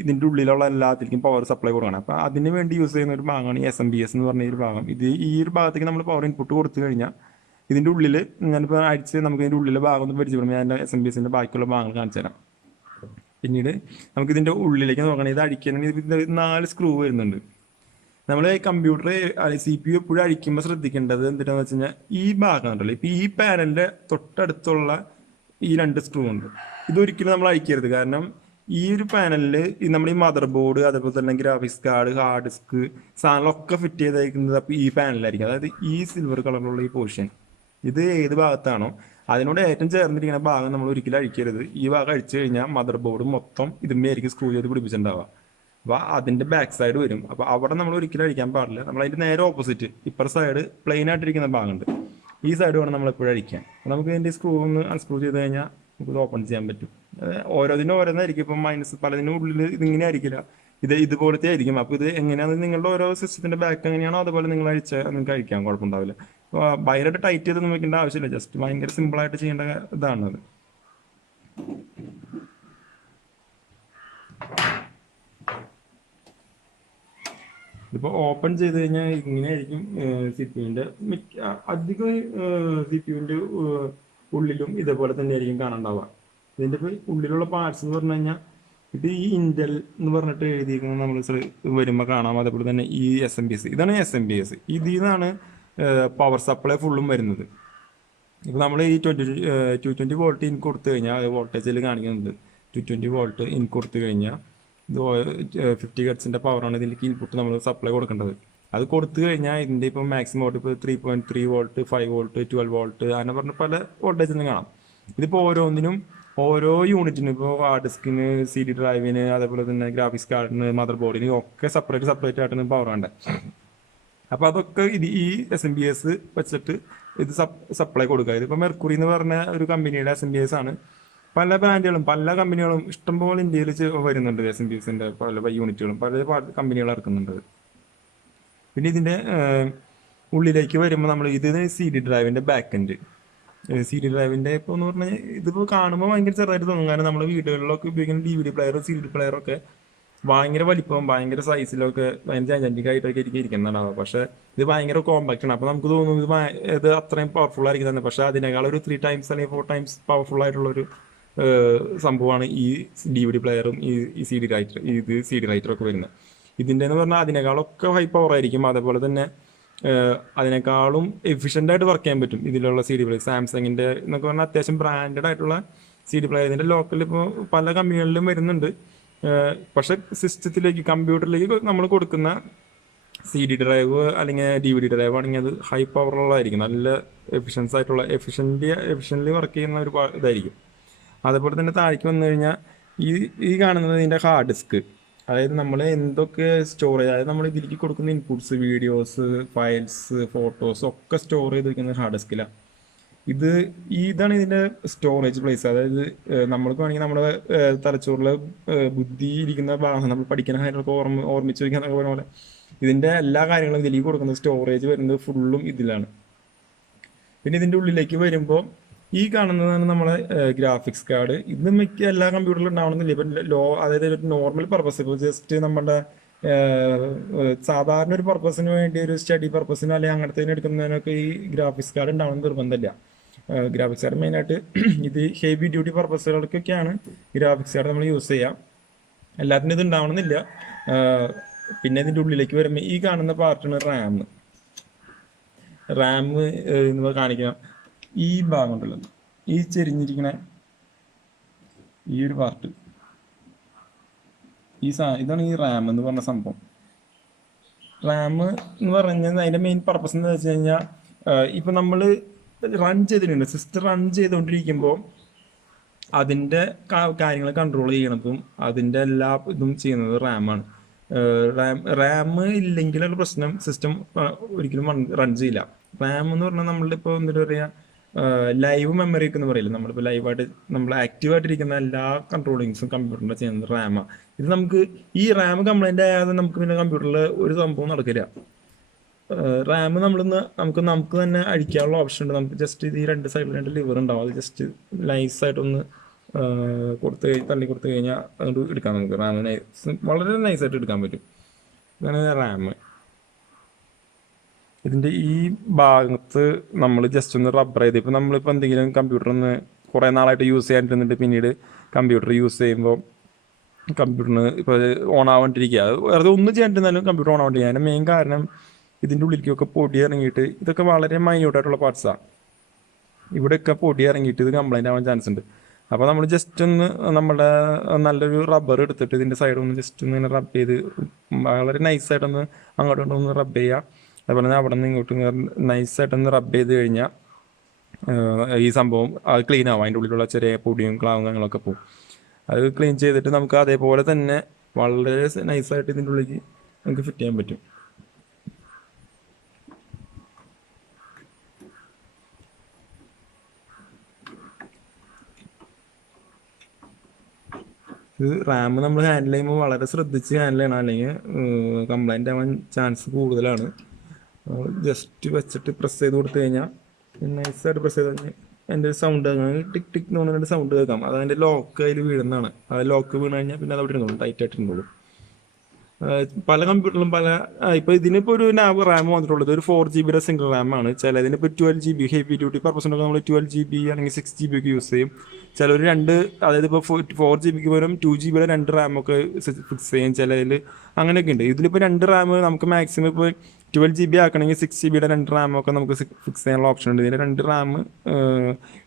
ഇതിൻ്റെ ഉള്ളിലുള്ള എല്ലാത്തിലേക്കും പവർ സപ്ലൈ കൊടുക്കണം. അപ്പോൾ അതിന് വേണ്ടി യൂസ് ചെയ്യുന്ന ഒരു ഭാഗമാണ് ഈ SMPS എന്ന് പറഞ്ഞ ഒരു ഭാഗം. ഈ ഒരു ഭാഗത്തേക്ക് നമ്മൾ പവർ ഇൻപുട്ട് കൊടുത്തു കഴിഞ്ഞാൽ ഇതിൻ്റെ ഉള്ളിൽ ഞാനിപ്പോൾ നമുക്ക് ഇതിൻ്റെ ഉള്ളിലെ ഭാഗം ഒന്ന് പരിചയപ്പെടുമ്പോൾ ഞാൻ SMPS-ന്റെ ബാക്കിയുള്ള ഭാഗങ്ങൾ കാണിച്ചു തരാം. പിന്നീട് നമുക്ക് ഇതിൻ്റെ ഉള്ളിലേക്ക് നോക്കണം. ഇത് അടിക്കണമെങ്കിൽ 4 സ്ക്രൂ വരുന്നുണ്ട്. നമ്മൾ കമ്പ്യൂട്ടർ CPU എപ്പോഴും അടിക്കുമ്പോൾ ശ്രദ്ധിക്കേണ്ടത് എന്താണെന്ന് വെച്ച് കഴിഞ്ഞാൽ ഈ ഭാഗം ഉണ്ടല്ലോ, ഇപ്പോൾ ഈ പാനലിൻ്റെ തൊട്ടടുത്തുള്ള ഈ 2 സ്ക്രൂ ഉണ്ട്. ഇതൊരിക്കലും നമ്മൾ അഴിക്കരുത്. കാരണം ഈ ഒരു പാനലിൽ നമ്മൾ ഈ മദർ ബോർഡ്, അതേപോലെ തന്നെ ഗ്രാഫിക്സ് കാർഡ്, ഹാർഡ് ഡിസ്ക് സാധനങ്ങളൊക്കെ ഫിറ്റ് ചെയ്തേക്കുന്നത് അപ്പോൾ ഈ പാനലിലായിരിക്കും. അതായത് ഈ സിൽവർ കളറിലുള്ള ഈ പോർഷൻ, ഇത് ഏത് ഭാഗത്താണോ അതിനോട് ഏറ്റവും ചേർന്നിരിക്കുന്ന ഭാഗം നമ്മൾ ഒരിക്കലും അഴിക്കരുത്. ഈ ഭാഗം അഴിച്ചു കഴിഞ്ഞാൽ മദർ ബോർഡ് മൊത്തം ഇതിന്മേലായിരിക്കും സ്ക്രൂ ചെയ്ത് പിടിപ്പിച്ചിട്ടുണ്ടാവുക. അപ്പോൾ അതിൻ്റെ ബാക്ക് സൈഡ് വരും. അപ്പോൾ അവിടെ നമ്മൾ ഒരിക്കലും അഴിക്കാൻ പാടില്ല. നമ്മൾ അതിൻ്റെ നേരെ ഓപ്പോസിറ്റ് ഇപ്പുറ സൈഡ് പ്ലെയിൻ ആയിട്ടിരിക്കുന്ന ഭാഗമുണ്ട്, ഈ സൈഡ് വേണം നമ്മൾ എപ്പോഴും അഴിക്കാൻ. നമുക്ക് ഇതിൻ്റെ സ്ക്രൂ ഒന്ന് അൺസ്ക്രൂ ചെയ്ത് കഴിഞ്ഞാൽ നമുക്കിത് ഓപ്പൺ ചെയ്യാൻ പറ്റും. ഓരോന്നിനും ഓരോന്നായിരിക്കും. ഇപ്പം പലതിനും ഉള്ളിൽ ഇതിങ്ങനെ ആയിരിക്കില്ല, ഇതുപോലത്തെ ആയിരിക്കും. അപ്പോൾ ഇത് എങ്ങനെയാണ് നിങ്ങളുടെ ഓരോ സിസ്റ്റത്തിൻ്റെ ബാക്ക് എങ്ങനെയാണോ അതുപോലെ നിങ്ങൾ അഴിച്ചാൽ നിങ്ങൾക്ക് അഴിക്കാൻ കുഴപ്പമുണ്ടാവില്ല. ഭയങ്കരമായിട്ട് ടൈറ്റ് ചെയ്തൊന്നും വെക്കേണ്ട ആവശ്യമില്ല, ജസ്റ്റ് ഭയങ്കര സിമ്പിളായിട്ട് ചെയ്യേണ്ട ഇതാണത്. ഇതിപ്പോൾ ഓപ്പൺ ചെയ്ത് കഴിഞ്ഞാൽ ഇങ്ങനെയായിരിക്കും CPU-ന്റെ അധികം CPU-ന്റെ ഉള്ളിലും ഇതേപോലെ തന്നെ ആയിരിക്കും കാണാണ്ടാവുക. ഇതിൻ്റെ ഇപ്പോൾ ഉള്ളിലുള്ള പാർട്സ് എന്ന് പറഞ്ഞു കഴിഞ്ഞാൽ ഇപ്പോൾ ഈ ഇന്റൽ എന്ന് പറഞ്ഞിട്ട് എഴുതിയിരിക്കുന്നത് നമ്മൾ വരുമ്പോൾ കാണാം. അതേപോലെ തന്നെ ഈ SMPS, ഇതാണ് SMPS. ഇതിൽ നിന്നാണ് പവർ സപ്ലൈ ഫുള്ളും വരുന്നത്. ഇപ്പോൾ നമ്മൾ ഈ 220 വോൾട്ട് ഇൻ കൊടുത്തു കഴിഞ്ഞാൽ വോൾട്ടേജിൽ കാണിക്കുന്നുണ്ട് 220 വോൾട്ട് ഇൻ കൊടുത്തു കഴിഞ്ഞാൽ ഇത് 50 ഹെർട്സിൻ്റെ പവറാണ് ഇതിലേക്ക് ഇൻപുട്ട് നമ്മൾ സപ്ലൈ കൊടുക്കേണ്ടത്. അത് കൊടുത്തു കഴിഞ്ഞാൽ ഇതിൻ്റെ ഇപ്പോൾ മാക്സിമം വോൾട്ട് ഇപ്പോൾ 3.3 വോൾട്ട് 5 വോൾട്ട് 12 വോൾട്ട് അങ്ങനെ പറഞ്ഞ പല വോൾട്ടേജിലും കാണാം. ഇതിപ്പോൾ ഓരോന്നിനും ഓരോ യൂണിറ്റിന് ഇപ്പോൾ ഹാർഡ് ഡിസ്കിന് CD ഡ്രൈവിന് അതേപോലെ തന്നെ ഗ്രാഫിക്സ് കാർഡിന് മദർ ബോർഡിന് ഒക്കെ സെപ്പറേറ്റ് ആയിട്ടാണ് പവർ വേണ്ടത്. അപ്പോൾ അതൊക്കെ ഈ SMBS വെച്ചിട്ട് ഇത് സപ്ലൈ കൊടുക്കുക. ഇതിപ്പോൾ മെർക്കുറി എന്ന് പറഞ്ഞ ഒരു കമ്പനിയുടെ SMBS ആണ്. പല ബ്രാൻഡുകളും പല കമ്പനികളും ഇഷ്ടംപോലെ ഇന്ത്യയിൽ വരുന്നുണ്ട്. SMBSന്റെ പല യൂണിറ്റുകളും പല കമ്പനികൾ ഇറക്കുന്നുണ്ട്. പിന്നെ ഇതിൻ്റെ ഉള്ളിലേക്ക് വരുമ്പോൾ നമ്മൾ ഇത് CD ഡ്രൈവിൻ്റെ ബാക്ക് എൻഡ് CD ഡ്രൈവിൻ്റെ ഇപ്പോൾ എന്ന് പറഞ്ഞാൽ ഇതിപ്പോൾ കാണുമ്പോൾ ഭയങ്കര ചെറുതായിട്ട് തോന്നും. കാരണം നമ്മൾ വീടുകളിലൊക്കെ ഉപയോഗിക്കുന്ന DVD പ്ലെയറും CD പ്ലെയറൊക്കെ ഭയങ്കര വലിപ്പവും ഭയങ്കര സൈസിലൊക്കെ ഭയങ്കര ജൈജന്റിക് ആയിട്ടൊക്കെ ഇരിക്കുന്നതാണ്. പക്ഷെ ഇത് ഭയങ്കര കോമ്പാക്റ്റ് ആണ്. അപ്പോൾ നമുക്ക് തോന്നും ഇത് അത്രയും പവർഫുൾ ആയിരിക്കും തന്നെ. പക്ഷെ അതിനേക്കാൾ ഒരു 3 ടൈംസ് അല്ലെങ്കിൽ 4 ടൈംസ് പവർഫുൾ ആയിട്ടുള്ളൊരു സംഭവമാണ് ഈ DVD പ്ലെയറും ഈ CD റൈറ്ററൊക്കെ വരുന്നത്. ഇതിൻ്റെ എന്ന് പറഞ്ഞാൽ അതിനേക്കാളൊക്കെ ഹൈ പവർ ആയിരിക്കും. അതേപോലെ തന്നെ അതിനേക്കാളും എഫിഷ്യൻ്റ് ആയിട്ട് വർക്ക് ചെയ്യാൻ പറ്റും ഇതിലുള്ള CD പ്ലെയർ. സാംസങ്ങിൻ്റെ എന്നൊക്കെ പറഞ്ഞാൽ അത്യാവശ്യം ബ്രാൻഡഡ് ആയിട്ടുള്ള CD പ്ലെയർ ഇതിൻ്റെ ലോക്കലിൽ ഇപ്പോൾ പല കമ്പനികളിലും വരുന്നുണ്ട്. പക്ഷെ സിസ്റ്റത്തിലേക്ക് കമ്പ്യൂട്ടറിലേക്ക് നമ്മൾ കൊടുക്കുന്ന CD ഡ്രൈവ് അല്ലെങ്കിൽ DVD ഡ്രൈവ് ആണെങ്കിൽ അത് ഹൈ പവറുള്ളതായിരിക്കും. നല്ല എഫിഷ്യൻ്റ്ലി വർക്ക് ചെയ്യുന്ന ഒരു ഇതായിരിക്കും. അതേപോലെ തന്നെ താഴേക്ക് വന്നു കഴിഞ്ഞാൽ ഈ കാണുന്നത് ഇതിൻ്റെ ഹാർഡ് ഡിസ്ക്. അതായത് നമ്മൾ എന്തൊക്കെ സ്റ്റോറേജ്, അതായത് നമ്മൾ ഇതിലേക്ക് കൊടുക്കുന്ന ഇൻപുട്സ്, വീഡിയോസ്, ഫയൽസ്, ഫോട്ടോസ് ഒക്കെ സ്റ്റോർ ചെയ്ത് വെക്കുന്നത് ഹാർഡ് ഡിസ്കിലാണ്. ഇതാണ് ഇതിൻ്റെ സ്റ്റോറേജ് പ്ലേസ്. അതായത് നമ്മൾക്ക് വേണമെങ്കിൽ നമ്മുടെ തലച്ചോറിൽ ബുദ്ധി ഇരിക്കുന്ന ഭാഗം നമ്മൾ പഠിക്കുന്ന കാര്യങ്ങളൊക്കെ ഓർമ്മിച്ച് വയ്ക്കാന്നൊക്കെ പറഞ്ഞ പോലെ ഇതിൻ്റെ എല്ലാ കാര്യങ്ങളും ഇതിലേക്ക് കൊടുക്കുന്നത് സ്റ്റോറേജ് വരുന്നത് ഫുള്ളും ഇതിലാണ്. പിന്നെ ഇതിൻ്റെ ഉള്ളിലേക്ക് വരുമ്പോൾ ഈ കാണുന്നതാണ് നമ്മളെ ഗ്രാഫിക്സ് കാർഡ്. ഇത് മിക്ക എല്ലാ കമ്പ്യൂട്ടറിലും ഉണ്ടാവണമെന്നില്ല. ഇപ്പം അതായത് ഒരു നോർമൽ പർപ്പസ്, ഇപ്പോൾ ജസ്റ്റ് നമ്മുടെ സാധാരണ ഒരു പർപ്പസിന് വേണ്ടി ഒരു സ്റ്റഡി പർപ്പസിന് അല്ലെങ്കിൽ അങ്ങനത്തെ എടുക്കുന്നതിനൊക്കെ ഈ ഗ്രാഫിക്സ് കാർഡ് ഉണ്ടാവണം നിർബന്ധമില്ല. ഗ്രാഫിക്സ് കാർഡ് മെയിനായിട്ട് ഇത് ഹെവി ഡ്യൂട്ടി പർപ്പസുകൾക്കൊക്കെയാണ് ഗ്രാഫിക്സ് കാർഡ് നമ്മൾ യൂസ് ചെയ്യാം. എല്ലാത്തിനും ഇത് ഉണ്ടാവണമെന്നില്ല. പിന്നെ ഇതിൻ്റെ ഉള്ളിലേക്ക് വരുമ്പോൾ ഈ കാണുന്ന പാർട്ടാണ് റാം എന്ന് കാണിക്കാം. ഈ ഭാഗം ഉണ്ടല്ലോ, ഈ ചെരിഞ്ഞിരിക്കുന്ന ഈ ഒരു പാർട്ട്, ഇതാണ് ഈ റാം എന്ന് പറഞ്ഞ സംഭവം. റാം എന്ന് പറഞ്ഞാൽ അതിൻ്റെ മെയിൻ പർപ്പസ് എന്ന് വെച്ച് കഴിഞ്ഞാൽ ഇപ്പം നമ്മൾ സിസ്റ്റം റൺ ചെയ്തുകൊണ്ടിരിക്കുമ്പോൾ അതിൻ്റെ കാര്യങ്ങൾ കൺട്രോൾ ചെയ്യണതും അതിൻ്റെ എല്ലാ ഇതും ചെയ്യുന്നത് റാമാണ്. റാം ഇല്ലെങ്കിലുള്ള പ്രശ്നം സിസ്റ്റം ഒരിക്കലും റൺ ചെയ്യില്ല. റാം എന്ന് പറഞ്ഞാൽ നമ്മളിപ്പോൾ എന്താ പറയുക, ലൈവ് മെമ്മറി ഒക്കെ എന്ന് പറയില്ല. നമ്മളിപ്പോൾ ലൈവായിട്ട് നമ്മൾ ആക്റ്റീവായിട്ടിരിക്കുന്ന എല്ലാ കൺട്രോളിങ്സും കമ്പ്യൂട്ടറിൻ്റെ ചെയ്യുന്നത് റാമാണ്. ഇത് നമുക്ക് ഈ റാം കംപ്ലൈൻ്റ് ആയാതെ നമുക്ക് പിന്നെ കമ്പ്യൂട്ടറിൽ ഒരു സംഭവം നടക്കില്ല. റാം നമുക്ക് തന്നെ അഴിക്കാനുള്ള ഓപ്ഷൻ ഉണ്ട്. നമുക്ക് ജസ്റ്റ് ഇത് ഈ രണ്ട് സൈഡിൽ 2 ലിവർ ഉണ്ടാവും. അത് ജസ്റ്റ് നൈസായിട്ടൊന്ന് തള്ളി കൊടുത്തു കഴിഞ്ഞാൽ അതുകൊണ്ട് എടുക്കാം. നമുക്ക് റാം വളരെ നൈസായിട്ട് എടുക്കാൻ പറ്റും. ഇതാണ് റാം. ഇതിൻ്റെ ഈ ഭാഗത്ത് നമ്മൾ ജസ്റ്റ് ഒന്ന് റബ്ബർ ചെയ്ത്, ഇപ്പോൾ നമ്മളിപ്പോൾ എന്തെങ്കിലും കമ്പ്യൂട്ടർ ഒന്ന് കുറേ നാളായിട്ട് യൂസ് ചെയ്യാണ്ടിരുന്നിട്ട് പിന്നീട് കമ്പ്യൂട്ടർ യൂസ് ചെയ്യുമ്പോൾ കമ്പ്യൂട്ടറിന് ഇപ്പോൾ ഓൺ ആവാണ്ടിരിക്കുക, വെറുതെ ഒന്നും ചെയ്യാണ്ടിരുന്നാലും കമ്പ്യൂട്ടർ ഓൺ ആവാണ്ടിരിക്കുക. അതിൻ്റെ മെയിൻ കാരണം ഇതിൻ്റെ ഉള്ളിലേക്കൊക്കെ പൊടി ഇറങ്ങിയിട്ട്, ഇതൊക്കെ വളരെ മൈന്യൂട്ടായിട്ടുള്ള പാർട്സാണ്. ഇവിടെയൊക്കെ പൊടി ഇറങ്ങിയിട്ട് ഇത് കംപ്ലൈൻ്റ് ആവാൻ ചാൻസ് ഉണ്ട്. അപ്പോൾ നമ്മൾ ജസ്റ്റ് ഒന്ന് നമ്മുടെ നല്ലൊരു റബ്ബർ എടുത്തിട്ട് ഇതിൻ്റെ സൈഡ് ഒന്ന് ജസ്റ്റ് ഒന്ന് ഇങ്ങനെ റബ്ബ് ചെയ്ത് വളരെ നൈസായിട്ടൊന്ന് അങ്ങോട്ടും ഇങ്ങോട്ടും ഒന്ന് റബ്ബ് ചെയ്യുക. അതുപോലെ തന്നെ അവിടെ നിന്ന് ഇങ്ങോട്ടും നൈസായിട്ടൊന്ന് റബ്ബ് ചെയ്ത് കഴിഞ്ഞാൽ ഈ സംഭവം അത് ക്ലീൻ ആവും. അതിൻ്റെ ഉള്ളിലുള്ള ചെറിയ പൊടിയും ക്ലാവും കാര്യങ്ങളൊക്കെ പോകും. അത് ക്ലീൻ ചെയ്തിട്ട് നമുക്ക് അതേപോലെ തന്നെ വളരെ നൈസായിട്ട് ഇതിൻ്റെ ഉള്ളിലേക്ക് നമുക്ക് ഫിറ്റ് ചെയ്യാൻ പറ്റും. ഇത് റാം നമ്മൾ ഹാൻഡിൽ ചെയ്യുമ്പോൾ വളരെ ശ്രദ്ധിച്ച് ഹാൻഡിൽ ചെയ്യണം, അല്ലെങ്കിൽ കംപ്ലൈൻ്റ് ആവാൻ ചാൻസ് കൂടുതലാണ്. ജസ്റ്റ് വെച്ചിട്ട് പ്രസ് ചെയ്ത് കൊടുത്തു കഴിഞ്ഞാൽ നൈസായിട്ട് പ്രസ് ചെയ്ത് കഴിഞ്ഞാൽ എൻ്റെ സൗണ്ട് ടിക് ടിക് എന്ന് പറഞ്ഞിട്ട് സൗണ്ട് കേൾക്കാം. അത് അതിൻ്റെ ലോക്ക് അതിൽ വീഴുന്നതാണ്. അത് ലോക്ക് വീണ് കഴിഞ്ഞാൽ പിന്നെ അത് അവിടെ ഇരുന്നോളും, ടൈറ്റായിട്ട് ഇരുന്നോളും. പല കമ്പ്യൂട്ടറിലും ഇപ്പോൾ ഇതിനിപ്പോൾ ഒരു റാം വന്നിട്ടുള്ളത് ഒരു 4 GB സിംഗിൾ റാമാണ്. ചിലതിനിപ്പോൾ 12 GB ഹെവി ഡ്യൂട്ടി പർപ്പസിനൊക്കെ നമ്മൾ 12 GB അല്ലെങ്കിൽ 6 GB ഒക്കെ യൂസ് ചെയ്യും. ചിലർ അതായത് ഇപ്പോൾ 4 GB പകരം 2 GB 2 റാമൊക്കെ ഫിക്സ് ചെയ്യും ചിലതിൽ, അങ്ങനെയൊക്കെ ഉണ്ട്. ഇതിലിപ്പോൾ 2 റാം നമുക്ക് മാക്സിമം ഇപ്പോൾ 12 GB ആക്കണമെങ്കിൽ 6 GB 2 റാമൊക്കെ നമുക്ക് ഫിക്സ് ചെയ്യാനുള്ള ഓപ്ഷൻ ഉണ്ട്. ഇതിൽ 2 റാം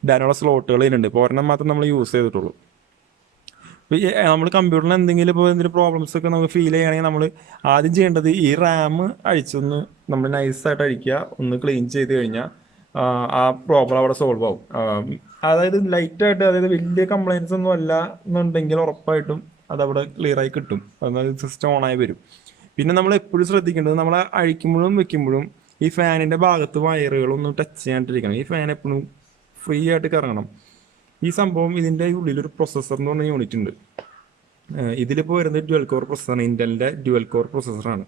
ഇടാനുള്ള സ്ലോട്ടുകൾ ഇതിലുണ്ട്. ഇപ്പോൾ ഒരെണ്ണം മാത്രം നമ്മൾ യൂസ് ചെയ്തിട്ടുള്ളൂ. ഇപ്പോൾ നമ്മൾ കമ്പ്യൂട്ടറിന് എന്തെങ്കിലും ഇപ്പോൾ എന്തെങ്കിലും പ്രോബ്ലംസ് ഒക്കെ നമുക്ക് ഫീൽ ചെയ്യുകയാണെങ്കിൽ നമ്മൾ ആദ്യം ചെയ്യേണ്ടത് ഈ റാം അഴിച്ചൊന്ന് നമ്മൾ നൈസായിട്ട് അഴിക്കുക, ഒന്ന് ക്ലീൻ ചെയ്ത് കഴിഞ്ഞാൽ ആ പ്രോബ്ലം അവിടെ സോൾവ് ആവും. അതായത് ലൈറ്റായിട്ട്, അതായത് വലിയ കംപ്ലൈൻറ്റ്സ് ഒന്നും അല്ല എന്നുണ്ടെങ്കിൽ ഉറപ്പായിട്ടും അതവിടെ ക്ലിയർ ആയി കിട്ടും, അതായത് സിസ്റ്റം ഓണായി വരും. പിന്നെ നമ്മൾ എപ്പോഴും ശ്രദ്ധിക്കേണ്ടത്, നമ്മൾ അഴിക്കുമ്പോഴും വെക്കുമ്പോഴും ഈ ഫാനിൻ്റെ ഭാഗത്ത് വയറുകളൊന്നും ടച്ച് ചെയ്യാണ്ടിരിക്കണം. ഈ ഫാൻ എപ്പോഴും ഫ്രീ ആയിട്ട് കറങ്ങണം. ഈ സംഭവം ഇതിൻ്റെ ഉള്ളിലൊരു പ്രൊസസ്സർ എന്ന് പറഞ്ഞ യൂണിറ്റ് ഉണ്ട്. ഇതിലിപ്പോൾ വരുന്നത് ഡ്യുവൽ കോർ പ്രൊസസ്സറാണ്, ഇന്റലിൻ്റെ ഡ്യുവൽ കോർ പ്രൊസസ്സറാണ്.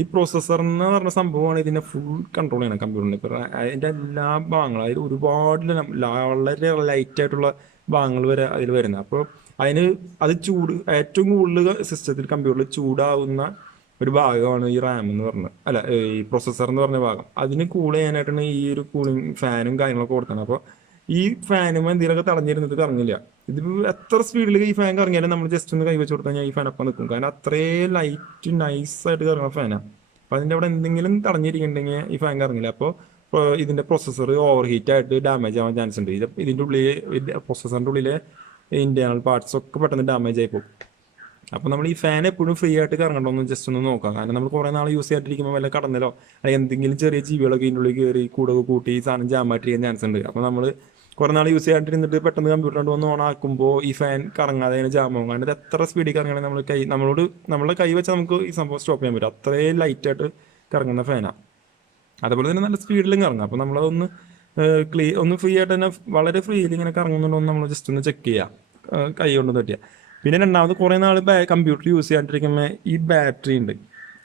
ഈ പ്രൊസസ്സർ എന്ന് പറഞ്ഞ സംഭവമാണ് ഇതിനെ ഫുൾ കൺട്രോൾ ചെയ്യണം കമ്പ്യൂട്ടറിന്. ഇപ്പോൾ അതിൻ്റെ എല്ലാ ഭാഗങ്ങളും, അതിൽ ഒരുപാട് വളരെ ലൈറ്റായിട്ടുള്ള ഭാഗങ്ങൾ വരെ അതിൽ വരുന്നത്. അപ്പോൾ അത് ഏറ്റവും കൂടുതൽ സിസ്റ്റത്തിൽ കമ്പ്യൂട്ടറിൽ ചൂടാവുന്ന ഒരു ഭാഗമാണ് ഈ റാം എന്ന് പറഞ്ഞത്, അല്ല ഈ പ്രൊസസ്സർ എന്ന് പറഞ്ഞ ഭാഗം. അതിന് കൂൾ ചെയ്യാനായിട്ടാണ് ഈ ഒരു കൂളിംഗ് ഫാനും കാര്യങ്ങളൊക്കെ കൊടുക്കുന്നത്. അപ്പോൾ ഈ ഫാനും എന്തെങ്കിലുമൊക്കെ തടഞ്ഞിരുന്നിട്ട് കറങ്ങില്ല. ഇതിപ്പോൾ എത്ര സ്പീഡിൽ ഈ ഫാൻ കറങ്ങിയാലും നമ്മൾ ജസ്റ്റ് ഒന്ന് കൈവച്ച് കൊടുത്താൽ ഞാൻ ഈ ഫാൻ അപ്പം നിൽക്കും, കാരണം അത്രയും ലൈറ്റ് നൈസായിട്ട് കറങ്ങുന്ന ഫാനാണ്. അപ്പോൾ അതിൻ്റെ അവിടെ എന്തെങ്കിലും തടഞ്ഞിരിക്കുന്നുണ്ടെങ്കിൽ ഈ ഫാൻ കറങ്ങില്ല. അപ്പോൾ ഇതിൻ്റെ പ്രൊസസ്സർ ഓവർ ഹീറ്റ് ആയിട്ട് ഡാമേജ് ആവാൻ ചാൻസ് ഉണ്ട്. ഇതിൻ്റെ ഉള്ളിൽ പ്രൊസസ്സറിൻ്റെ ഉള്ളിലെ ഇന്റേണൽ പാർട്സ് ഒക്കെ പെട്ടെന്ന് ഡാമേജ് ആയി പോകും. അപ്പോൾ നമ്മൾ ഈ ഫാൻ എപ്പോഴും ഫ്രീ ആയിട്ട് കറങ്ങണമെന്ന് ജസ്റ്റ് ഒന്ന് നോക്കാം. കാരണം നമ്മൾ കുറേ നാൾ യൂസ് ചെയ്യാണ്ടിരിക്കുമ്പോൾ വല്ല കടന്നലോ അല്ലെങ്കിൽ എന്തെങ്കിലും ചെറിയ ജീവികളൊക്കെ ഇതിൻ്റെ ഉള്ളിൽ കയറി കൂടൊക്കെ കൂട്ടി ഈ സാധനം ജാമായിട്ടിരിക്കാൻ ചാൻസ് ഉണ്ട്. അപ്പോൾ നമ്മൾ കുറേ നാൾ യൂസ് ചെയ്യാണ്ടിരുന്നിട്ട് പെട്ടെന്ന് കമ്പ്യൂട്ടറിൽ വന്ന് ഓൺ ആക്കുമ്പോൾ ഈ ഫാൻ കറങ്ങാതെ അതിന് ജാമാവും. കാരണം ഇത് എത്ര സ്പീഡിൽ കറങ്ങണമെങ്കിൽ നമ്മളെ കൈ വെച്ചാൽ നമുക്ക് ഈ സംഭവം സ്റ്റോപ്പ് ചെയ്യാൻ പറ്റും. അത്രയും ലൈറ്റായിട്ട് കറങ്ങുന്ന ഫാനാണ്. അതുപോലെ തന്നെ നല്ല സ്പീഡിലും കറങ്ങും. അപ്പോൾ നമ്മളതൊന്ന് ഒന്ന് ഫ്രീ ആയിട്ട് തന്നെ വളരെ ഫ്രീയിൽ ഇങ്ങനെ കറങ്ങുന്നുണ്ടോ എന്ന് നമ്മൾ ജസ്റ്റ് ഒന്ന് ചെക്ക് ചെയ്യുക, കൈ കൊണ്ട് തട്ടിയ. പിന്നെ രണ്ടാമത് കുറേ നാൾ കമ്പ്യൂട്ടർ യൂസ് ചെയ്യാണ്ടിരിക്കുമ്പോൾ ഈ ബാറ്ററി ഉണ്ട്,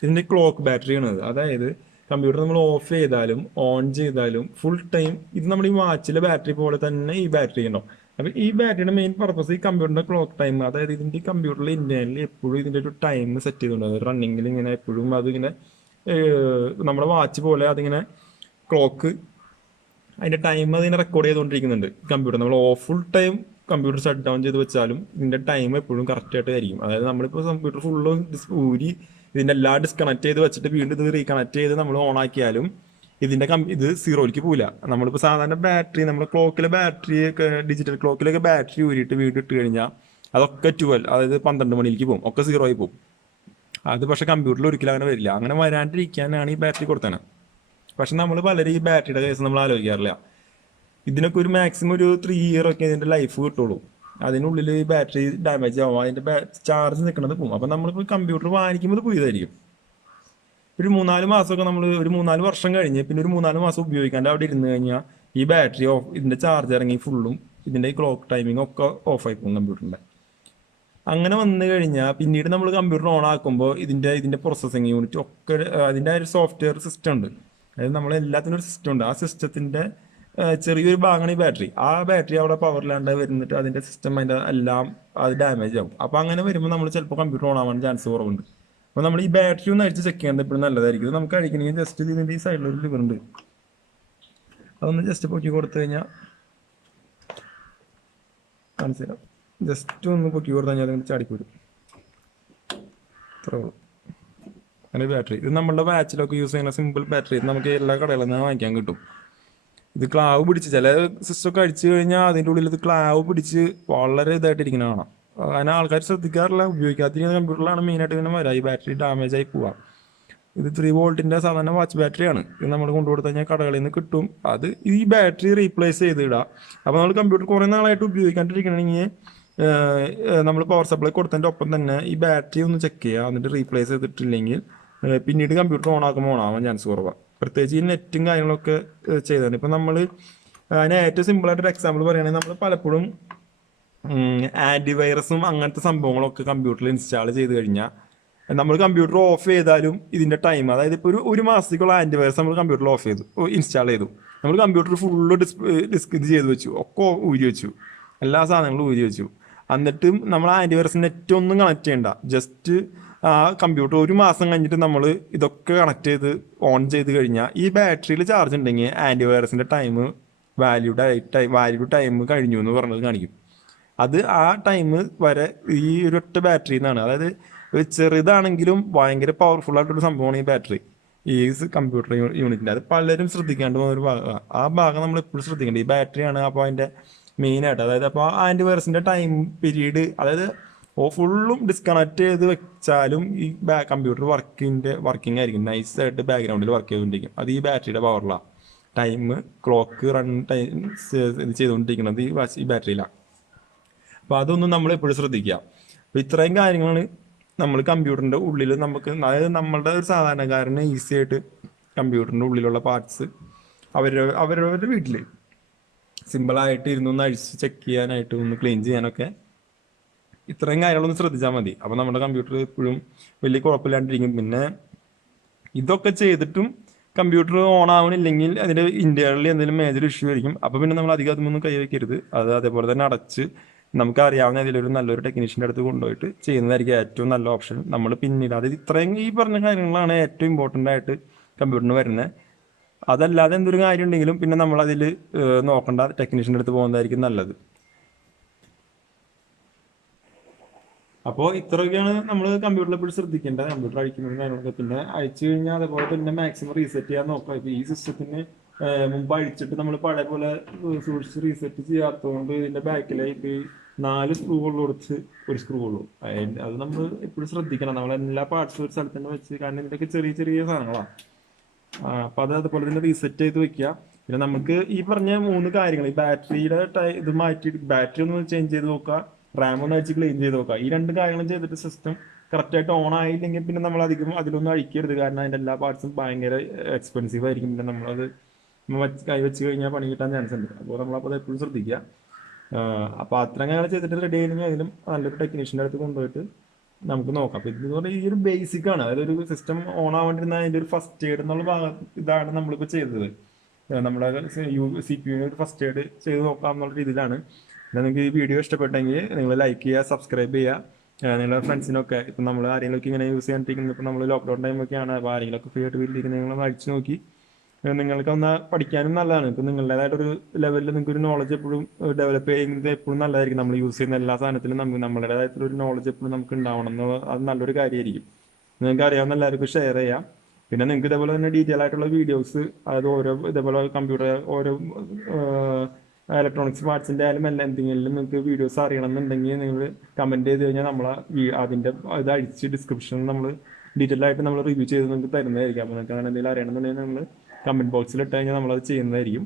ഇതിൻ്റെ ക്ലോക്ക് ബാറ്ററിയാണ്. അതായത് കമ്പ്യൂട്ടർ നമ്മൾ ഓഫ് ചെയ്താലും ഓൺ ചെയ്താലും ഫുൾ ടൈം ഇത് നമ്മുടെ ഈ വാച്ചിലെ ബാറ്ററി പോലെ തന്നെ ഈ ബാറ്ററി ഉണ്ടാവും. അപ്പോൾ ഈ ബാറ്ററിയുടെ മെയിൻ പർപ്പസ് ഈ കമ്പ്യൂട്ടറിൻ്റെ ക്ലോക്ക് ടൈം, അതായത് ഇതിൻ്റെ കമ്പ്യൂട്ടറിൽ ഇന്ത്യയിൽ എപ്പോഴും ഇതിൻ്റെ ഒരു ടൈം സെറ്റ് ചെയ്തിട്ടുണ്ട്. റണ്ണിങ്ങിൽ ഇങ്ങനെ എപ്പോഴും അതിങ്ങനെ നമ്മുടെ വാച്ച് പോലെ അതിങ്ങനെ ക്ലോക്ക് അതിൻ്റെ ടൈം അതിനെ റെക്കോർഡ് ചെയ്തുകൊണ്ടിരിക്കുന്നുണ്ട് കമ്പ്യൂട്ടർ. നമ്മൾ full time computer shut down ചെയ്ത് വെച്ചാലും ഇതിൻ്റെ ടൈം എപ്പോഴും കറക്റ്റായിട്ട് ആയിരിക്കും. അതായത് നമ്മളിപ്പോൾ കമ്പ്യൂട്ടർ ഫുള്ള് ഊരി ഇതിൻ്റെ എല്ലാം ഡിസ്കണക്ട് ചെയ്ത് വെച്ചിട്ട് വീണ്ടും ഇത് റീകണക്ട് ചെയ്ത് നമ്മൾ ഓൺ ആക്കിയാലും ഇത് സീറോയിലേക്ക് പോവില്ല. നമ്മളിപ്പോൾ സാധാരണ ബാറ്ററി, നമ്മുടെ ക്ലോക്കിലെ ബാറ്ററി ഒക്കെ ഡിജിറ്റൽ ക്ലോക്കിലൊക്കെ ബാറ്ററി ഊരിയിട്ട് വീണ്ടും ഇട്ട് കഴിഞ്ഞാൽ അതൊക്കെ 12, അതായത് 12 മണിയിലേക്ക് പോകും, ഒക്കെ സീറോ ആയി പോകും. അത് പക്ഷേ കമ്പ്യൂട്ടറിൽ ഒരിക്കലും അങ്ങനെ വരില്ല. അങ്ങനെ വരാണ്ടിരിക്കാനാണ് ഈ ബാറ്ററി കൊടുത്തത്. പക്ഷെ നമ്മൾ പലരും ഈ ബാറ്ററിയുടെ കേസ് നമ്മൾ ആലോചിക്കാറില്ല. ഇതിനൊക്കെ ഒരു മാക്സിമം ഒരു 3 ഇയർ ഒക്കെ ഇതിൻ്റെ ലൈഫ് കിട്ടുള്ളൂ. അതിനുള്ളിൽ ബാറ്ററി ഡാമേജ് ആവും, അതിൻ്റെ ചാർജ് നിൽക്കുന്നത് പോകും. അപ്പം നമ്മളിപ്പോൾ കമ്പ്യൂട്ടർ വാങ്ങിക്കുമ്പോൾ പുതിയതായിരിക്കും. ഒരു 3-4 മാസമൊക്കെ നമ്മൾ ഒരു 3-4 വർഷം കഴിഞ്ഞ് പിന്നെ ഒരു 3-4 മാസം ഉപയോഗിക്കാണ്ട് അവിടെ ഇരുന്ന് കഴിഞ്ഞാൽ ഈ ബാറ്ററി ഇതിൻ്റെ ചാർജ് ഇറങ്ങി ഫുള്ളും ഇതിൻ്റെ ക്ലോക്ക് ടൈമിംഗ് ഒക്കെ ഓഫായി പോകും കമ്പ്യൂട്ടറിൻ്റെ. അങ്ങനെ വന്നു കഴിഞ്ഞാൽ പിന്നീട് നമ്മൾ കമ്പ്യൂട്ടർ ഓൺ ആക്കുമ്പോൾ ഇതിൻ്റെ പ്രോസസ്സിങ് യൂണിറ്റ് ഒക്കെ അതിൻ്റെ ഒരു സോഫ്റ്റ്വെയർ സിസ്റ്റം ഉണ്ട്. അതായത് നമ്മളെല്ലാത്തിനും ഒരു സിസ്റ്റം ഉണ്ട്. ആ സിസ്റ്റത്തിൻ്റെ ചെറിയൊരു ഭാഗമാണ് ഈ ബാറ്ററി. ആ ബാറ്ററി അവിടെ പവറിലാണ്ട് വരുന്നിട്ട് അതിൻ്റെ സിസ്റ്റം അതിൻ്റെ എല്ലാം അത് ഡാമേജ് ആവും. അപ്പോൾ അങ്ങനെ വരുമ്പോൾ നമ്മൾ ചിലപ്പോൾ കമ്പ്യൂട്ടർ ഓൺ ആവാൻ ചാൻസ് കുറവുണ്ട്. അപ്പോൾ നമ്മൾ ഈ ബാറ്ററി ഒന്ന് അടിച്ച് ചെക്ക് ചെയ്യേണ്ടത് എപ്പോഴും നല്ലതായിരിക്കും. നമുക്ക് അടിക്കണമെങ്കിൽ ജസ്റ്റ് ഇതിൻ്റെ ഈ സൈഡിലൊരു ലിവർ ഉണ്ട്, അതൊന്ന് ജസ്റ്റ് പൊക്കി കൊടുത്തു കഴിഞ്ഞാൽ കാണിച്ചു തരാം. ജസ്റ്റ് ഒന്ന് പൊക്കി കൊടുത്തു കഴിഞ്ഞാൽ അതിന് ചാടിപ്പോരും. അത്രേ ഉള്ളൂ. അങ്ങനെ ബാറ്ററി ഇത് നമ്മളുടെ വാച്ചിലൊക്കെ യൂസ് ചെയ്യുന്ന സിമ്പിൾ ബാറ്ററി നമുക്ക് എല്ലാ കടകളിൽ നിന്ന് വാങ്ങിക്കാൻ കിട്ടും. ഇത് ക്ലാവ് പിടിച്ച് ചില സിസ്റ്റമൊക്കെ അടിച്ചു കഴിഞ്ഞാൽ അതിൻ്റെ ഉള്ളിൽ ഇത് ക്ലാവ് പിടിച്ച് വളരെ ഇതായിട്ടിരിക്കുന്ന കാണാം. അങ്ങനെ ആൾക്കാർ ശ്രദ്ധിക്കാറില്ല. ഉപയോഗിക്കാത്തിരിക്കുന്ന കമ്പ്യൂട്ടറിലാണ് മെയിനായിട്ട് ഇങ്ങനെ വരാം ഈ ബാറ്ററി ഡാമേജ് ആയി പോവാം. ഇത് 3 വോൾട്ടിൻ്റെ സാധാരണ വാച്ച് ബാറ്ററിയാണ്. ഇത് നമ്മൾ കൊണ്ടുകൊടുത്തു കഴിഞ്ഞാൽ കടകളിൽ നിന്ന് കിട്ടും. അത് ഈ ബാറ്ററി റീപ്ലേസ് ചെയ്തിടാം. അപ്പോൾ നമ്മൾ കമ്പ്യൂട്ടർ കുറേ നാളായിട്ട് ഉപയോഗിക്കാണ്ടിരിക്കണമെങ്കിൽ നമ്മൾ പവർ സപ്ലൈ കൊടുത്തതിൻ്റെ ഒപ്പം തന്നെ ഈ ബാറ്ററി ഒന്ന് ചെക്ക് ചെയ്യുക. എന്നിട്ട് റീപ്ലേസ് ചെയ്തിട്ടില്ലെങ്കിൽ പിന്നീട് കമ്പ്യൂട്ടർ ഓൺ ആക്കുമ്പോൾ ഓൺ ആവാൻ ചാൻസ് കുറവാണ്. പ്രത്യേകിച്ച് ഈ നെറ്റും കാര്യങ്ങളൊക്കെ ചെയ്താണ്. ഇപ്പം നമ്മൾ അതിന് ഏറ്റവും സിമ്പിളായിട്ടൊരു എക്സാമ്പിൾ പറയുകയാണെങ്കിൽ നമ്മൾ പലപ്പോഴും ആൻറ്റിവൈറസും അങ്ങനത്തെ സംഭവങ്ങളൊക്കെ കമ്പ്യൂട്ടറിൽ ഇൻസ്റ്റാൾ ചെയ്ത് കഴിഞ്ഞാൽ നമ്മൾ കമ്പ്യൂട്ടർ ഓഫ് ചെയ്താലും ഇതിൻ്റെ ടൈം, അതായത് ഇപ്പോൾ ഒരു മാസത്തേക്കുള്ള ആൻറ്റിവൈറസ് നമ്മൾ കമ്പ്യൂട്ടറിൽ ഇൻസ്റ്റാൾ ചെയ്തു, നമ്മൾ കമ്പ്യൂട്ടർ ഫുള്ള് ഇത് ചെയ്ത് വെച്ചു, ഒക്കെ ഊരി വെച്ചു, എല്ലാ സാധനങ്ങളും ഊരി വെച്ചു. എന്നിട്ടും നമ്മൾ ആൻറ്റിവൈറസ് നെറ്റ് ഒന്നും കണക്ട് ചെയ്യണ്ട. ജസ്റ്റ് ആ കമ്പ്യൂട്ടർ ഒരു മാസം കഴിഞ്ഞിട്ട് നമ്മൾ ഇതൊക്കെ കണക്ട് ചെയ്ത് ഓൺ ചെയ്ത് കഴിഞ്ഞാൽ ഈ ബാറ്ററിയിൽ ചാർജ് ഉണ്ടെങ്കിൽ ആൻറ്റിവൈറസിൻ്റെ വാല്യൂഡ് ടൈം കഴിഞ്ഞു എന്ന് പറഞ്ഞത് കാണിക്കും. അത് ആ ടൈം വരെ ഈ ഒരൊറ്റ ബാറ്ററിയിൽ നിന്നാണ്. അതായത് ചെറുതാണെങ്കിലും ഭയങ്കര പവർഫുൾ ആയിട്ടൊരു സംഭവമാണ് ഈ ബാറ്ററി. ഈ കമ്പ്യൂട്ടർ യൂണിറ്റിൻ്റെ അത് പലരും ശ്രദ്ധിക്കാണ്ട് പോകുന്ന ഒരു ഭാഗമാണ്. ആ ഭാഗം നമ്മൾ എപ്പോഴും ശ്രദ്ധിക്കേണ്ടത്. ഈ ബാറ്ററിയാണ് അപ്പോൾ അതിൻ്റെ മെയിനായിട്ട്. അതായത് അപ്പോൾ ആൻറ്റിവൈറസിൻ്റെ ടൈം പീരീഡ്, അതായത് ഫുള്ളും ഡിസ്കണക്ട് ചെയ്ത് വെച്ചാലും ഈ കമ്പ്യൂട്ടർ വർക്കിംഗ് ആയിരിക്കും, നൈസായിട്ട് ബാക്ക്ഗ്രൗണ്ടിൽ വർക്ക് ചെയ്തുകൊണ്ടിരിക്കും. അത് ഈ ബാറ്ററിയുടെ പവറിലാണ്. ടൈം ക്ലോക്ക് റൺ ടൈം ഇത് ചെയ്തുകൊണ്ടിരിക്കുന്നത് ഈ ബാറ്ററിയിലാണ്. അപ്പോൾ അതൊന്നും നമ്മൾ എപ്പോഴും ശ്രദ്ധിക്കുക. അപ്പോൾ ഇത്രയും കാര്യങ്ങളാണ് നമ്മൾ കമ്പ്യൂട്ടറിൻ്റെ ഉള്ളിൽ നമുക്ക്, അതായത് നമ്മളുടെ ഒരു സാധാരണക്കാരന് ഈസി ആയിട്ട് കമ്പ്യൂട്ടറിൻ്റെ ഉള്ളിലുള്ള പാർട്സ് അവരവരുടെ വീട്ടിൽ സിമ്പിളായിട്ട് ഇരുന്നൊന്ന് അഴിച്ച് ചെക്ക് ചെയ്യാനായിട്ട്, ഒന്ന് ക്ലീൻ ചെയ്യാനൊക്കെ ഇത്രയും കാര്യങ്ങളൊന്ന് ശ്രദ്ധിച്ചാൽ മതി. അപ്പോൾ നമ്മുടെ കമ്പ്യൂട്ടർ എപ്പോഴും വലിയ കുഴപ്പമില്ലാണ്ടിരിക്കും. പിന്നെ ഇതൊക്കെ ചെയ്തിട്ടും കമ്പ്യൂട്ടർ ഓൺ ആവണില്ലെങ്കിൽ അതിൻ്റെ ഇന്റേണലി എന്തെങ്കിലും മേജർ ഇഷ്യൂ ആയിരിക്കും. അപ്പോൾ പിന്നെ നമ്മൾ അധികം അതൊന്നും കൈവയ്ക്കരുത്. അത് അതേപോലെ തന്നെ അടച്ച് നമുക്ക് അറിയാവുന്ന ഇതിലൊരു നല്ലൊരു ടെക്നീഷ്യൻ്റെ അടുത്ത് കൊണ്ടുപോയിട്ട് ചെയ്യുന്നതായിരിക്കും ഏറ്റവും നല്ല ഓപ്ഷൻ. നമ്മൾ പിന്നീട് അത് ഇത്രയും ഈ പറഞ്ഞ കാര്യങ്ങളാണ് ഏറ്റവും ഇമ്പോർട്ടൻ്റ് ആയിട്ട് കമ്പ്യൂട്ടറിന് വരുന്നത്. അതല്ലാതെ എന്തൊരു കാര്യം ഉണ്ടെങ്കിലും പിന്നെ നമ്മളതിൽ നോക്കേണ്ട, ടെക്നീഷ്യൻ്റെ അടുത്ത് പോകുന്നതായിരിക്കും നല്ലത്. അപ്പോൾ ഇത്രയൊക്കെയാണ് നമ്മൾ കമ്പ്യൂട്ടറിൽ എപ്പോഴും ശ്രദ്ധിക്കേണ്ടത്, കമ്പ്യൂട്ടർ അഴിക്കുന്നതും കാര്യങ്ങളൊക്കെ. പിന്നെ അഴിച്ചു കഴിഞ്ഞാൽ അതേപോലെ തന്നെ മാക്സിമം റീസെറ്റ് ചെയ്യാൻ നോക്കാം. ഇപ്പോൾ ഈ സിസ്റ്റത്തിന് മുമ്പ് അഴിച്ചിട്ട് നമ്മൾ പഴയ പോലെ സൂക്ഷിച്ച് റീസെറ്റ് ചെയ്യാത്തതുകൊണ്ട് ഇതിൻ്റെ ബാക്കിലായിട്ട് 4 സ്ക്രൂകൾ കൊടുത്ത് ഒരു സ്ക്രൂ ഉള്ളൂ. അത് നമ്മൾ എപ്പോഴും ശ്രദ്ധിക്കണം. നമ്മൾ എല്ലാ പാർട്സും ഒരു സ്ഥലത്ത് തന്നെ വെച്ച്, കാരണം ഇതിൻ്റെയൊക്കെ ചെറിയ ചെറിയ സാധനങ്ങളാണ്. അപ്പോൾ അത് അതുപോലെ തന്നെ റീസെറ്റ് ചെയ്ത് വെക്കുക. പിന്നെ നമുക്ക് ഈ പറഞ്ഞ 3 കാര്യങ്ങൾ, ഈ ബാറ്ററിയുടെ ഇത് മാറ്റി ബാറ്ററി ഒന്ന് ചേഞ്ച് ചെയ്ത് നോക്കുക, റാം ഒന്ന് അടിച്ച് ക്ലീൻ ചെയ്ത് നോക്കുക. ഈ 2 കാര്യങ്ങളും ചെയ്തിട്ട് സിസ്റ്റം കറക്റ്റായിട്ട് ഓൺ ആയില്ലെങ്കിൽ പിന്നെ നമ്മൾ അധികം അതിലൊന്നും അഴിക്കരുത്. കാരണം അതിൻ്റെ എല്ലാ പാർട്സും ഭയങ്കര എക്സ്പെൻസീവ് ആയിരിക്കും. പിന്നെ നമ്മളത് കൈ വെച്ച് കഴിഞ്ഞാൽ പണി കിട്ടാൻ ചാൻസ് ഉണ്ട്. അപ്പോൾ നമ്മളപ്പോൾ അത് എപ്പോഴും ശ്രദ്ധിക്കുക. അപ്പോൾ അത്രയും കാര്യങ്ങൾ ചെയ്തിട്ട് റെഡി ആയില്ലെങ്കിൽ അതിലും നല്ലൊരു ടെക്നീഷ്യൻ്റെ അടുത്ത് കൊണ്ടുപോയിട്ട് നമുക്ക് നോക്കാം. അപ്പോൾ ഇതെന്ന് പറഞ്ഞാൽ ഈ ഒരു ബേസിക് ആണ്. അതായത് ഒരു സിസ്റ്റം ഓൺ ആവേണ്ടിരുന്ന അതിൻ്റെ ഒരു ഫസ്റ്റ് എയ്ഡ് എന്നുള്ള ഭാഗം ഇതാണ് നമ്മളിപ്പോൾ ചെയ്തത്. നമ്മുടെ CPU ഒരു ഫസ്റ്റ് എയ്ഡ് ചെയ്ത് നോക്കാം എന്നുള്ള രീതിയിലാണ്. പിന്നെ നിങ്ങൾക്ക് ഈ വീഡിയോ ഇഷ്ടപ്പെട്ടെങ്കിൽ നിങ്ങൾ ലൈക്ക് ചെയ്യുക, സബ്സ്ക്രൈബ് ചെയ്യുക. നിങ്ങളുടെ ഫ്രണ്ട്സിനൊക്കെ, ഇപ്പം നമ്മൾ ആരെങ്കിലുമൊക്കെ ഇങ്ങനെ യൂസ് ചെയ്യാണ്ടിരിക്കുന്നത്, ഇപ്പോൾ നമ്മൾ ലോക്ക്ഡൗൺ ടൈമൊക്കെയാണ്, അപ്പോൾ ആരെങ്കിലുമൊക്കെ ഫ്രീ ആയിട്ട് വീട്ടിലിരിക്കുന്ന നിങ്ങളൊന്ന് അടിച്ചു നോക്കി നിങ്ങൾക്ക് ഒന്ന് പഠിക്കാനും നല്ലതാണ്. ഇപ്പം നിങ്ങളുടേതായിട്ടൊരു ലെവലിൽ നിങ്ങൾക്ക് ഒരു നോളജ് എപ്പോഴും ഡെവലപ്പ് ചെയ്യുന്നത് എപ്പോഴും നല്ലതായിരിക്കും. നമ്മൾ യൂസ് ചെയ്യുന്ന എല്ലാ സാധനത്തിലും നമ്മുടേതായിട്ടുള്ള ഒരു നോളജ് എപ്പോഴും നമുക്ക് ഉണ്ടാവണം എന്ന്, അത് നല്ലൊരു കാര്യമായിരിക്കും. നിങ്ങൾക്ക് അറിയാവുന്ന എല്ലാവർക്കും ഷെയർ ചെയ്യാം. പിന്നെ നിങ്ങൾക്ക് ഇതേപോലെ തന്നെ ഡീറ്റെയിൽ ആയിട്ടുള്ള വീഡിയോസ്, അതായത് ഓരോ ഇതേപോലെ കമ്പ്യൂട്ടർ ഓരോ ഇലക്ട്രോണിക്സ് പാർട്സിൻ്റെ ആയാലും എന്തെങ്കിലും നിങ്ങൾക്ക് വീഡിയോസ് അറിയണമെന്നുണ്ടെങ്കിൽ നിങ്ങൾ കമൻറ്റ് ചെയ്ത് കഴിഞ്ഞാൽ നമ്മൾ അതിൻ്റെ ഇത് അടിച്ച് ഡിസ്ക്രിപ്ഷനിൽ നമ്മൾ ഡീറ്റെയിൽ ആയിട്ട് നമ്മൾ റിവ്യൂ ചെയ്ത് നിങ്ങൾക്ക് തരുന്നതായിരിക്കും. അപ്പോൾ നിങ്ങൾക്ക് അങ്ങനെ എന്തെങ്കിലും അറിയണമെന്നുണ്ടെങ്കിൽ നമ്മൾ കമൻറ്റ് ബോക്സിൽ ഇട്ട് കഴിഞ്ഞാൽ നമ്മളത് ചെയ്യുന്നതായിരിക്കും.